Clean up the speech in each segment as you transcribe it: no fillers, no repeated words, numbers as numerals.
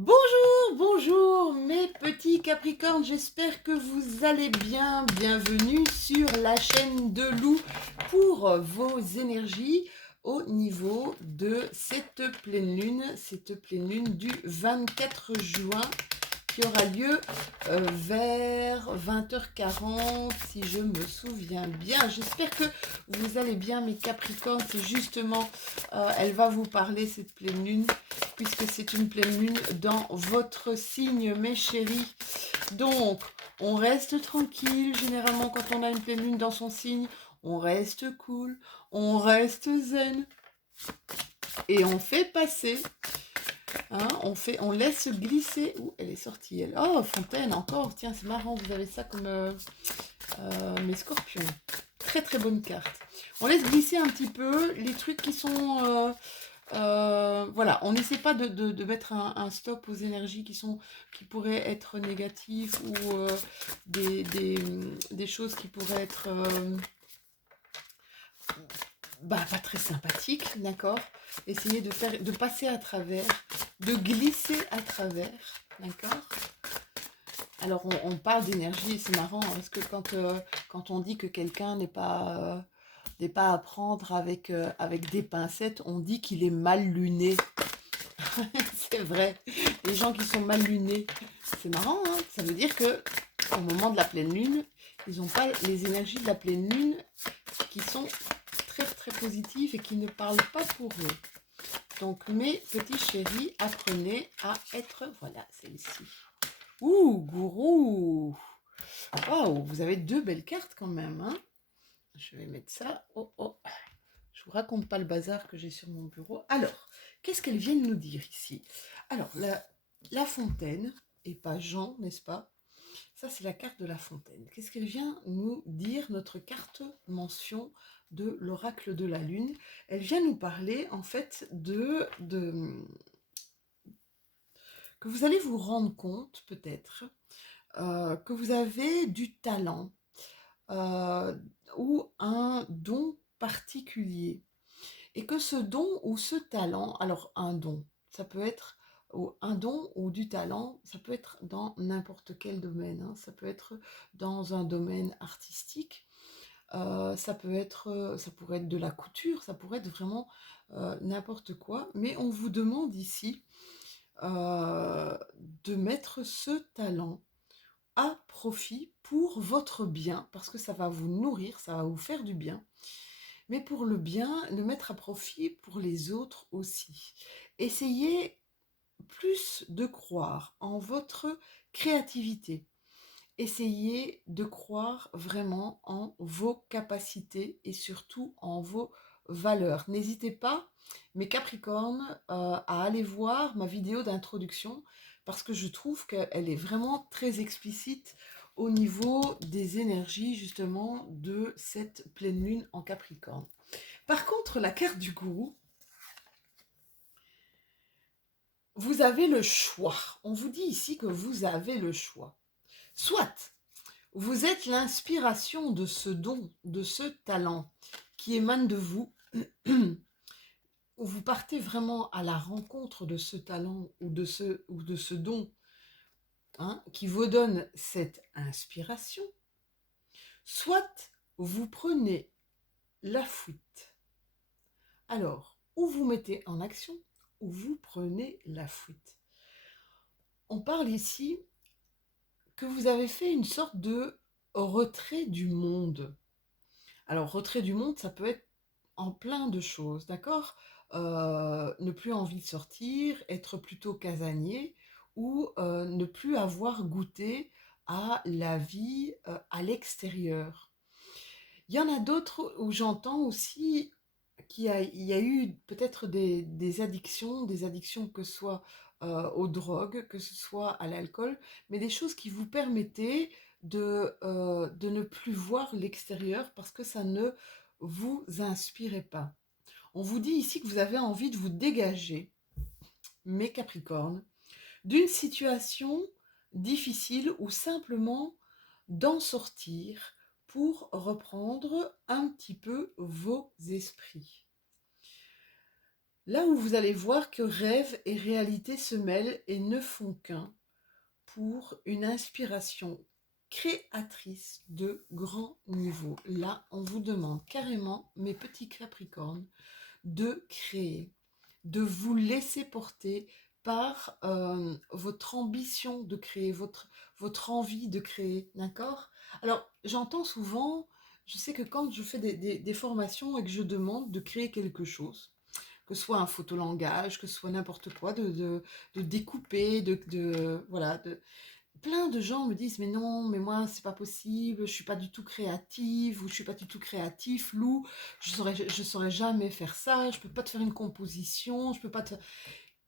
Bonjour, bonjour mes petits Capricornes, j'espère que vous allez bien. Bienvenue sur la chaîne de Lou pour vos énergies au niveau de cette pleine lune du 24 juin qui aura lieu vers 20h40 si je me souviens bien. J'espère que vous allez bien mes Capricornes. C'est justement, elle va vous parler cette pleine lune puisque c'est une pleine lune dans votre signe mes chéris. Donc on reste tranquille. Généralement quand on a une pleine lune dans son signe, on reste cool, on reste zen et on fait passer. Hein, on laisse glisser. Où elle est sortie, elle. Oh, Fontaine, encore. Tiens, c'est marrant, vous avez ça comme mes scorpions. Très très bonne carte. On laisse glisser un petit peu les trucs qui sont... voilà, on n'essaie pas de mettre un stop aux énergies qui pourraient être négatives ou des choses qui pourraient être pas très sympathiques, d'accord. Essayez de passer à travers, de glisser à travers, d'accord. Alors on parle d'énergie, c'est marrant, hein, parce que quand on dit que quelqu'un n'est pas à prendre avec des pincettes, on dit qu'il est mal luné. C'est vrai, les gens qui sont mal lunés, c'est marrant, hein. Ça veut dire que au moment de la pleine lune, ils n'ont pas les énergies de la pleine lune qui sont très très positives et qui ne parlent pas pour eux. Donc mes petits chéris, apprenez à être, voilà, celle-ci. Ouh, gourou. Waouh, vous avez deux belles cartes quand même, hein. Je vais mettre ça. Oh, oh. Je vous raconte pas le bazar que j'ai sur mon bureau. Alors, qu'est-ce qu'elles viennent nous dire ici? Alors, la fontaine, et pas Jean, n'est-ce pas? Ça, c'est la carte de la fontaine. Qu'est-ce qu'elle vient nous dire, notre carte mention de l'oracle de la lune? Elle vient nous parler, en fait, que vous allez vous rendre compte, peut-être, que vous avez du talent euh, ou un don particulier. Et que ce don ou ce talent, alors un don, ça peut être un don ou du talent, ça peut être dans n'importe quel domaine, hein. Ça peut être dans un domaine artistique, ça pourrait être de la couture, ça pourrait être vraiment n'importe quoi. Mais on vous demande ici de mettre ce talent à profit pour votre bien, parce que ça va vous nourrir, ça va vous faire du bien, mais pour le bien, le mettre à profit pour les autres aussi. Essayez plus de croire en votre créativité. Essayez de croire vraiment en vos capacités et surtout en vos valeurs. N'hésitez pas, mes Capricornes, à aller voir ma vidéo d'introduction parce que je trouve qu'elle est vraiment très explicite au niveau des énergies justement de cette pleine lune en Capricorne. Par contre, la carte du gourou, vous avez le choix. On vous dit ici que vous avez le choix. Soit vous êtes l'inspiration de ce don, de ce talent qui émane de vous, où vous partez vraiment à la rencontre de ce talent ou de ce don, hein, qui vous donne cette inspiration. Soit vous prenez la fuite. Alors, ou vous mettez en action, ou vous prenez la fuite. On parle ici que vous avez fait une sorte de retrait du monde. Alors, retrait du monde, ça peut être en plein de choses, d'accord. Ne plus envie de sortir, être plutôt casanier, ou ne plus avoir goûté à la vie à l'extérieur. Il y en a d'autres où j'entends aussi il y a eu peut-être des addictions que ce soit aux drogues, que ce soit à l'alcool, mais des choses qui vous permettaient de ne plus voir l'extérieur parce que ça ne vous inspirait pas. On vous dit ici que vous avez envie de vous dégager, mes Capricornes, d'une situation difficile ou simplement d'en sortir pour reprendre un petit peu vos esprits. Là où vous allez voir que rêve et réalité se mêlent et ne font qu'un pour une inspiration créatrice de grand niveau. Là, on vous demande carrément, mes petits Capricornes, de créer, de vous laisser porter par votre ambition de créer, votre envie de créer, d'accord? Alors, j'entends souvent, je sais que quand je fais des formations et que je demande de créer quelque chose, que ce soit un photolangage, que ce soit n'importe quoi, de découper, voilà, plein de gens me disent, mais non, mais moi, c'est pas possible, je suis pas du tout créative, ou je suis pas du tout créatif, Lou, je saurais jamais faire ça, je peux pas te faire une composition, je peux pas te...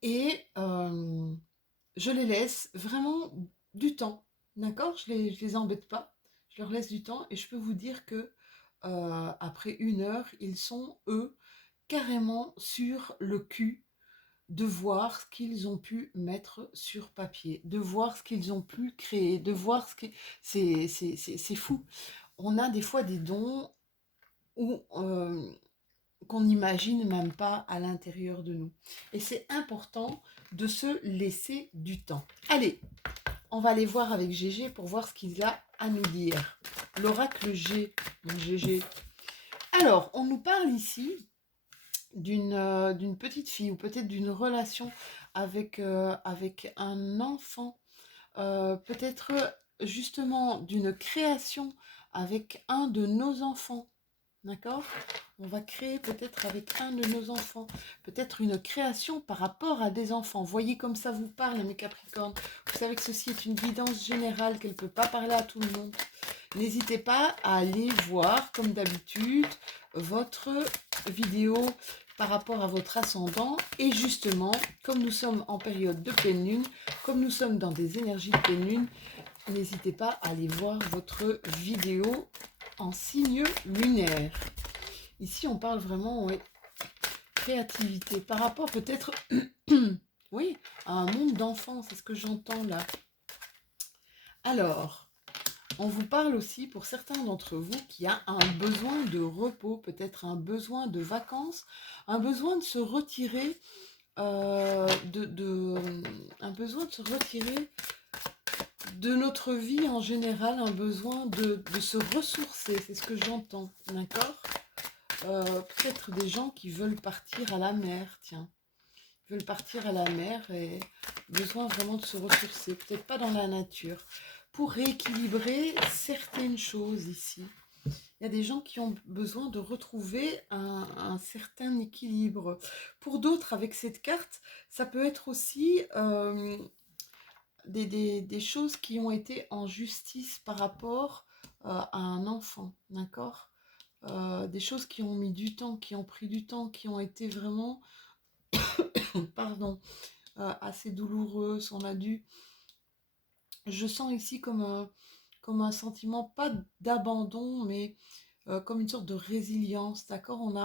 Et je les laisse vraiment du temps, d'accord? Je les embête pas, je leur laisse du temps, et je peux vous dire que après 1 heure, ils sont, eux, carrément sur le cul de voir ce qu'ils ont pu mettre sur papier, de voir ce qu'ils ont pu créer, de voir ce qui... C'est fou. On a des fois des dons où, qu'on n'imagine même pas à l'intérieur de nous. Et c'est important de se laisser du temps. Allez, on va aller voir avec Gégé pour voir ce qu'il a à nous dire. L'oracle G, mon Gégé. Alors, on nous parle ici d'une petite fille ou peut-être d'une relation avec un enfant, peut-être justement d'une création avec un de nos enfants, d'accord? On va créer peut-être avec un de nos enfants, peut-être une création par rapport à des enfants. Voyez comme ça vous parle, mes Capricornes. Vous savez que ceci est une guidance générale, qu'elle ne peut pas parler à tout le monde. N'hésitez pas à aller voir, comme d'habitude, votre vidéo par rapport à votre ascendant. Et justement, comme nous sommes en période de pleine lune, comme nous sommes dans des énergies de pleine lune, n'hésitez pas à aller voir votre vidéo en signe lunaire. Ici, on parle vraiment, ouais, créativité. Par rapport peut-être, oui, à un monde d'enfants, c'est ce que j'entends là. Alors, on vous parle aussi pour certains d'entre vous qui a un besoin de repos, peut-être un besoin de vacances, un besoin de se retirer, un besoin de se retirer de notre vie en général, un besoin de se ressourcer, c'est ce que j'entends, d'accord? Peut-être des gens qui veulent partir à la mer, tiens, veulent partir à la mer et besoin vraiment de se ressourcer, peut-être pas dans la nature, pour rééquilibrer certaines choses ici. Il y a des gens qui ont besoin de retrouver un certain équilibre. Pour d'autres, avec cette carte, ça peut être aussi des choses qui ont été en justice par rapport à un enfant, d'accord? Des choses qui ont mis du temps, qui ont pris du temps, qui ont été vraiment, pardon, assez douloureuses. On a dû... Je sens ici comme un sentiment, pas d'abandon, mais comme une sorte de résilience, d'accord? On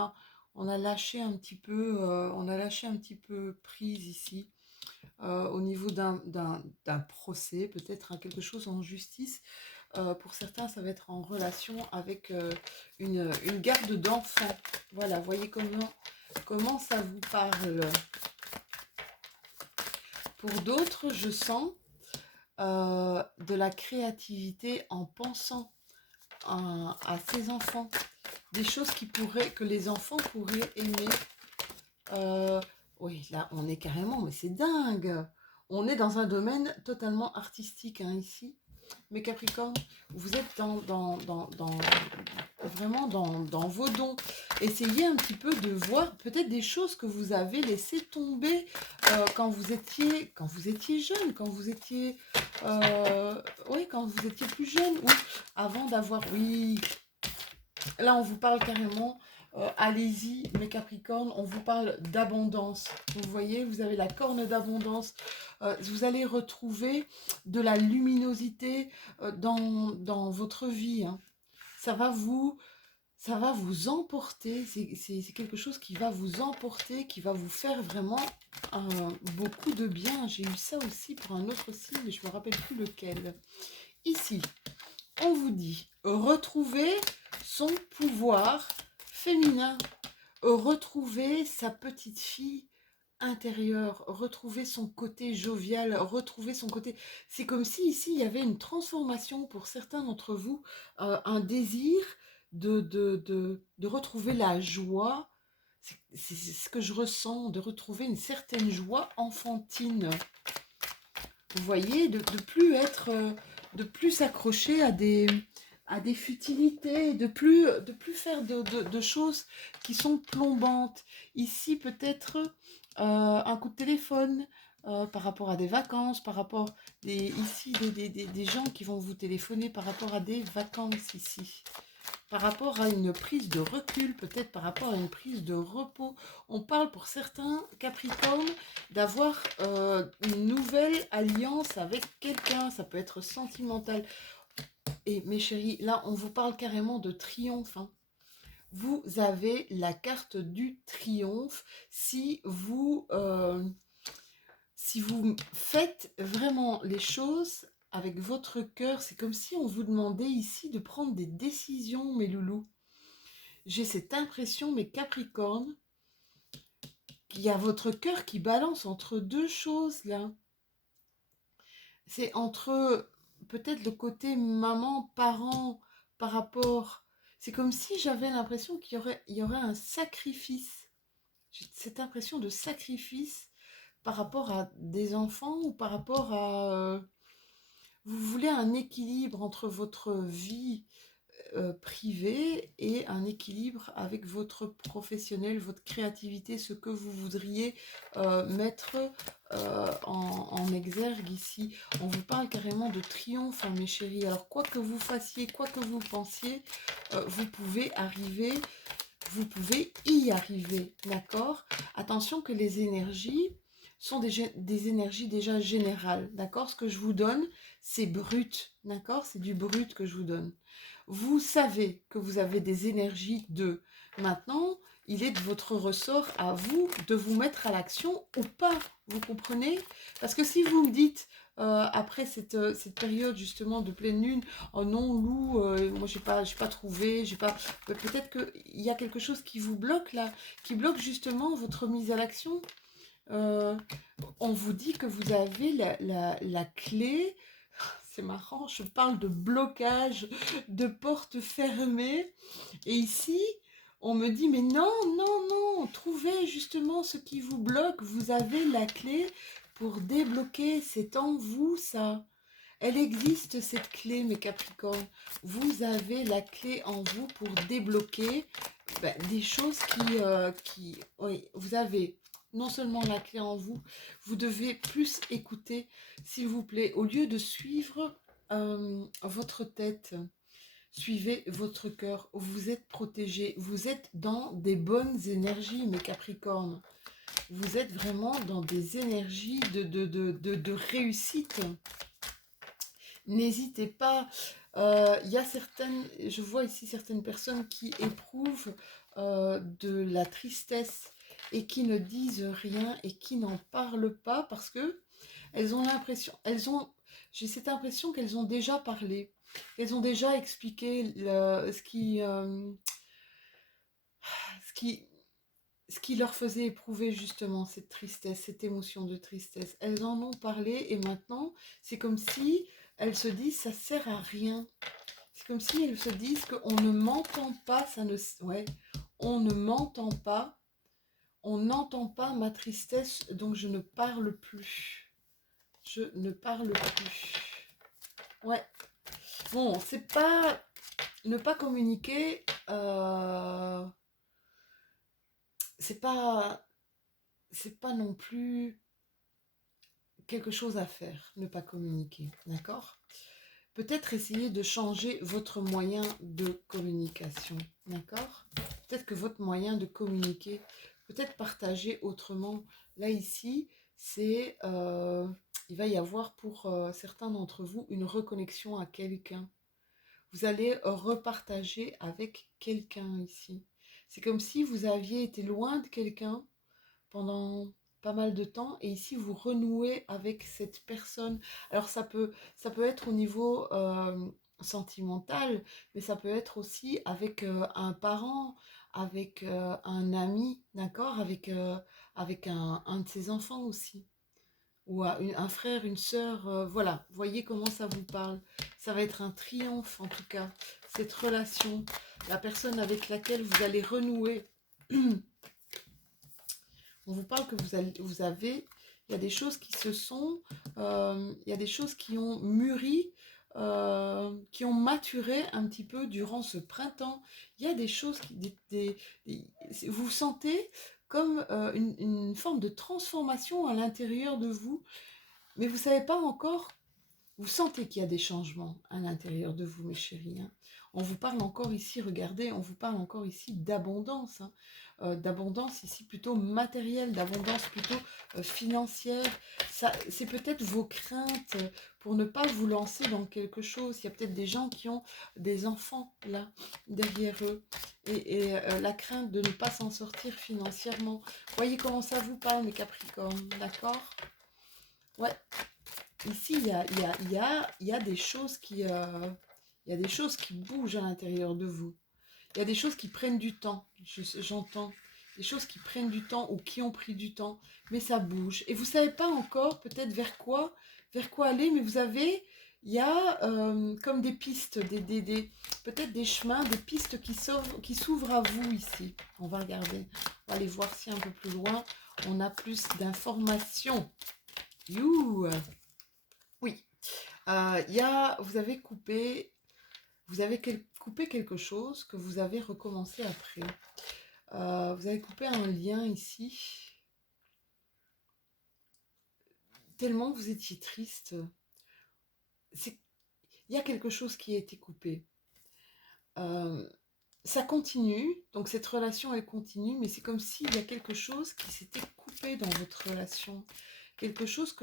a lâché un petit peu, on a lâché un petit peu prise ici, au niveau d'un procès, peut-être hein, quelque chose en justice. Pour certains, ça va être en relation avec une garde d'enfants. Voilà, voyez comment ça vous parle. Pour d'autres, je sens de la créativité en pensant à ces enfants. Des choses que les enfants pourraient aimer. Oui, là, on est carrément, mais c'est dingue. On est dans un domaine totalement artistique hein, ici. Mais Capricorne, vous êtes vraiment dans vos dons. Essayez un petit peu de voir peut-être des choses que vous avez laissées tomber quand vous étiez jeune, oui, quand vous étiez plus jeune ou avant d'avoir, oui, là on vous parle carrément, allez-y mes Capricornes, on vous parle d'abondance. Vous voyez, vous avez la corne d'abondance. Vous allez retrouver de la luminosité dans votre vie. Hein. Ça va vous emporter. C'est quelque chose qui va vous emporter, qui va vous faire vraiment beaucoup de bien. J'ai eu ça aussi pour un autre signe, mais je ne me rappelle plus lequel. Ici, on vous dit retrouver son pouvoir féminin, retrouver sa petite fille intérieure, retrouver son côté jovial, retrouver son côté... C'est comme si ici, il y avait une transformation pour certains d'entre vous, un désir de retrouver la joie. C'est ce que je ressens, de retrouver une certaine joie enfantine. Vous voyez, de plus être, de plus s'accrocher à des futilités, de plus faire de choses qui sont plombantes. Ici, peut-être un coup de téléphone par rapport à des vacances, par rapport ici des gens qui vont vous téléphoner par rapport à des vacances ici. Par rapport à une prise de recul, peut-être par rapport à une prise de repos. On parle pour certains Capricornes d'avoir une nouvelle alliance avec quelqu'un. Ça peut être sentimental. Et mes chéris, là, on vous parle carrément de triomphe. Hein. Vous avez la carte du triomphe si vous faites vraiment les choses avec votre cœur. C'est comme si on vous demandait ici de prendre des décisions, mes loulous. J'ai cette impression, mes Capricornes, qu'il y a votre cœur qui balance entre deux choses là. C'est entre peut-être le côté maman, parent par rapport... C'est comme si j'avais l'impression il y aurait un sacrifice. J'ai cette impression de sacrifice par rapport à des enfants ou par rapport à... vous voulez un équilibre entre votre vie privé et un équilibre avec votre professionnel, votre créativité, ce que vous voudriez mettre en exergue ici. On vous parle carrément de triomphe, hein, mes chéris. Alors, quoi que vous fassiez, quoi que vous pensiez, vous pouvez y arriver, d'accord? Attention que les énergies sont des énergies déjà générales, d'accord? Ce que je vous donne, c'est brut, d'accord? C'est du brut que je vous donne. Vous savez que vous avez des énergies de... Maintenant, il est de votre ressort à vous de vous mettre à l'action ou pas, vous comprenez? Parce que si vous me dites, après cette période justement de pleine lune, oh non, Lou, moi j'ai pas trouvé, j'ai pas... Peut-être qu'il y a quelque chose qui vous bloque là, qui bloque justement votre mise à l'action. On vous dit que vous avez la clé. C'est marrant, je parle de blocage, de porte fermée. Et ici, on me dit, mais non, non, non, trouvez justement ce qui vous bloque. Vous avez la clé pour débloquer. C'est en vous, ça. Elle existe, cette clé, mes Capricornes. Vous avez la clé en vous pour débloquer des choses oui, vous avez non seulement la clé en vous, vous devez plus écouter, s'il vous plaît. Au lieu de suivre votre tête, suivez votre cœur. Vous êtes protégés. Vous êtes dans des bonnes énergies, mes Capricornes. Vous êtes vraiment dans des énergies de réussite. N'hésitez pas. Il y a je vois ici certaines personnes qui éprouvent de la tristesse et qui ne disent rien et qui n'en parlent pas parce que elles ont l'impression, j'ai cette impression qu'elles ont déjà parlé, elles ont déjà expliqué ce qui, ce qui leur faisait éprouver justement cette tristesse, cette émotion de tristesse. Elles en ont parlé et maintenant, c'est comme si elles se disent ça sert à rien. C'est comme si elles se disent qu'on ne m'entend pas, ouais, on ne m'entend pas, on n'entend pas ma tristesse, donc je ne parle plus. Je ne parle plus. Ouais. Bon, c'est pas ne pas communiquer. C'est pas non plus quelque chose à faire, ne pas communiquer, d'accord? Peut-être essayer de changer votre moyen de communication, d'accord? Peut-être que votre moyen de communiquer, peut-être partager autrement. Là, ici, il va y avoir pour certains d'entre vous une reconnexion à quelqu'un. Vous allez repartager avec quelqu'un ici. C'est comme si vous aviez été loin de quelqu'un pendant pas mal de temps et ici vous renouez avec cette personne. Alors ça peut être au niveau sentimental, mais ça peut être aussi avec un parent, avec un ami, d'accord, avec un de ses enfants aussi, ou un frère, une sœur, voilà, voyez comment ça vous parle. Ça va être un triomphe en tout cas, cette relation, la personne avec laquelle vous allez renouer. On vous parle que vous avez, il y a des choses qui se sont, il y a des choses qui ont mûri, qui ont maturé un petit peu durant ce printemps. Il y a des choses, vous sentez comme une forme de transformation à l'intérieur de vous, mais vous ne savez pas encore. Vous sentez qu'il y a des changements à l'intérieur de vous, mes chéris, hein. On vous parle encore ici, regardez, on vous parle encore ici d'abondance, hein. D'abondance ici plutôt matérielle, d'abondance plutôt financière. C'est peut-être vos craintes pour ne pas vous lancer dans quelque chose. Il y a peut-être des gens qui ont des enfants là, derrière eux, et la crainte de ne pas s'en sortir financièrement. Voyez comment ça vous parle, mes Capricornes, d'accord? Ouais. Ici, il y a des choses il y a des choses qui bougent à l'intérieur de vous. Il y a des choses qui prennent du temps, j'entends. Des choses qui prennent du temps ou qui ont pris du temps, mais ça bouge. Et vous ne savez pas encore peut-être vers quoi aller, mais il y a comme des pistes, peut-être des chemins, des pistes qui s'ouvrent à vous ici. On va regarder, on va aller voir si un peu plus loin, on a plus d'informations. You! Oui. Vous avez coupé quelque chose que vous avez recommencé après. Vous avez coupé un lien ici, tellement vous étiez triste. Il y a quelque chose qui a été coupé. Ça continue, donc cette relation elle continue, mais c'est comme s'il y a quelque chose qui s'était coupé dans votre relation. Quelque chose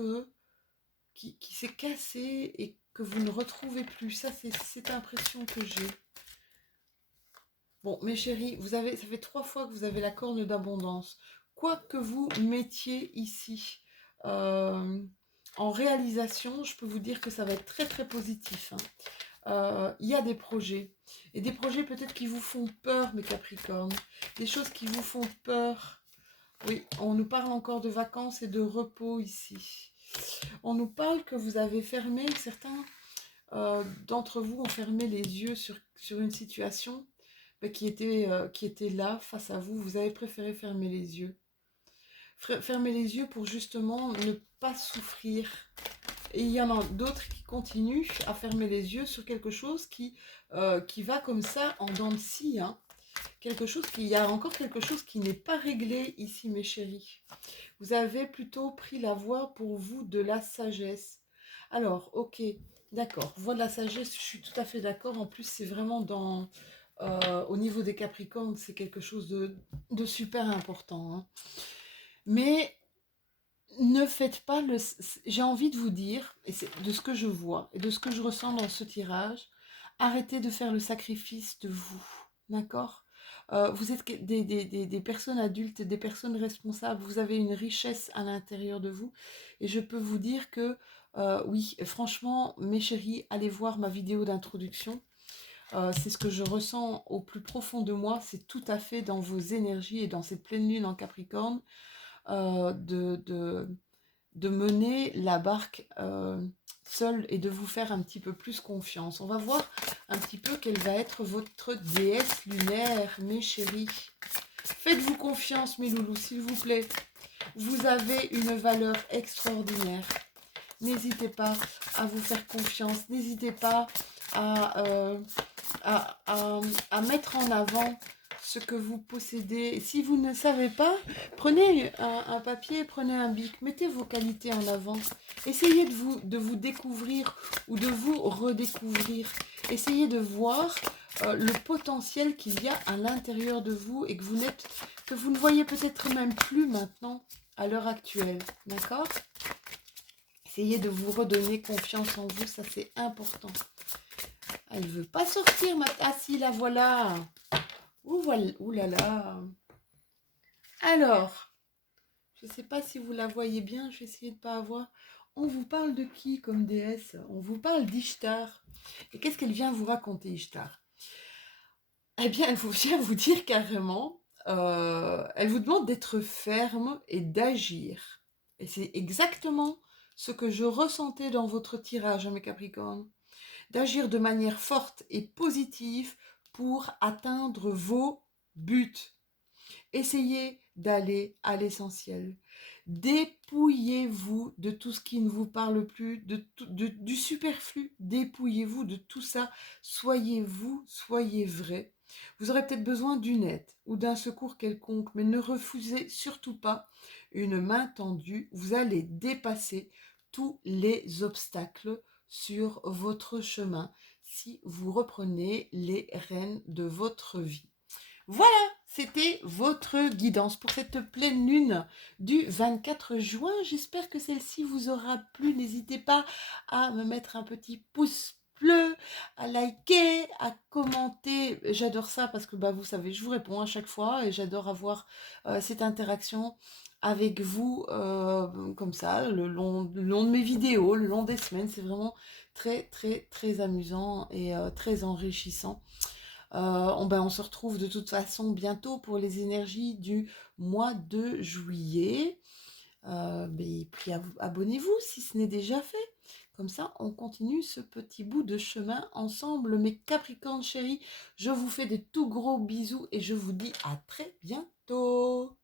qui s'est cassé et que vous ne retrouvez plus. Ça, c'est cette impression que j'ai. Bon, mes chéris, ça fait 3 fois que vous avez la corne d'abondance. Quoi que vous mettiez ici en réalisation, je peux vous dire que ça va être très très positif, hein. Il y a des projets. Et des projets peut-être qui vous font peur, mes Capricornes. Des choses qui vous font peur. Oui, on nous parle encore de vacances et de repos ici. On nous parle que vous avez fermé, certains d'entre vous ont fermé les yeux sur une situation qui était là face à vous. Vous avez préféré fermer les yeux. Fermer les yeux pour justement ne pas souffrir. Et il y en a d'autres qui continuent à fermer les yeux sur quelque chose qui va comme ça en dents de scie, hein. Il y a encore quelque chose qui n'est pas réglé ici, mes chéris. Vous avez plutôt pris la voie pour vous de la sagesse. Alors, ok, d'accord, voie de la sagesse, je suis tout à fait d'accord. En plus, c'est vraiment au niveau des Capricornes, c'est quelque chose de super important, hein. Mais ne faites pas j'ai envie de vous dire, et c'est de ce que je vois et de ce que je ressens dans ce tirage, arrêtez de faire le sacrifice de vous, d'accord? Vous êtes des personnes adultes, des personnes responsables, vous avez une richesse à l'intérieur de vous, et je peux vous dire que, oui, franchement, mes chéris, allez voir ma vidéo d'introduction. C'est ce que je ressens au plus profond de moi, c'est tout à fait dans vos énergies et dans cette pleine lune en Capricorne, euh, de, de, de mener la barque seule et de vous faire un petit peu plus confiance. On va voir un petit peu quelle va être votre déesse lunaire, mes chéris. Faites-vous confiance, mes loulous, s'il vous plaît. Vous avez une valeur extraordinaire. N'hésitez pas à vous faire confiance. N'hésitez pas à, à mettre en avant ce que vous possédez. Si vous ne savez pas, prenez un papier, prenez un bic, mettez vos qualités en avant. Essayez de vous découvrir ou de vous redécouvrir. Essayez de voir le potentiel qu'il y a à l'intérieur de vous et que vous ne voyez peut-être même plus maintenant à l'heure actuelle. D'accord ? Essayez de vous redonner confiance en vous, ça c'est important. Elle veut pas sortir, ah si, la voilà. Ouh là là. Alors, je ne sais pas si vous la voyez bien, je vais essayer de ne pas avoir. On vous parle de qui comme déesse? On vous parle d'Ishtar. Et qu'est-ce qu'elle vient vous raconter, Ishtar? Eh bien, elle vous vient vous dire carrément, elle vous demande d'être ferme et d'agir. Et c'est exactement ce que je ressentais dans votre tirage, hein, mes Capricornes. D'agir de manière forte et positive pour atteindre vos buts. Essayez d'aller à l'essentiel. Dépouillez-vous de tout ce qui ne vous parle plus, du superflu. Dépouillez-vous de tout ça. Soyez vous, soyez vrai. Vous aurez peut-être besoin d'une aide ou d'un secours quelconque, mais ne refusez surtout pas une main tendue. Vous allez dépasser tous les obstacles sur votre chemin si vous reprenez les rênes de votre vie. Voilà, c'était votre guidance pour cette pleine lune du 24 juin. J'espère que celle-ci vous aura plu. N'hésitez pas à me mettre un petit pouce bleu, à liker, à commenter. J'adore ça parce que vous savez, je vous réponds à chaque fois et j'adore avoir cette interaction avec vous comme ça, le long de mes vidéos, le long des semaines. C'est vraiment très, très, très amusant et très enrichissant. On se retrouve de toute façon bientôt pour les énergies du mois de juillet. Et puis abonnez-vous si ce n'est déjà fait. Comme ça, on continue ce petit bout de chemin ensemble. Mes Capricornes chéris, je vous fais de tout gros bisous et je vous dis à très bientôt.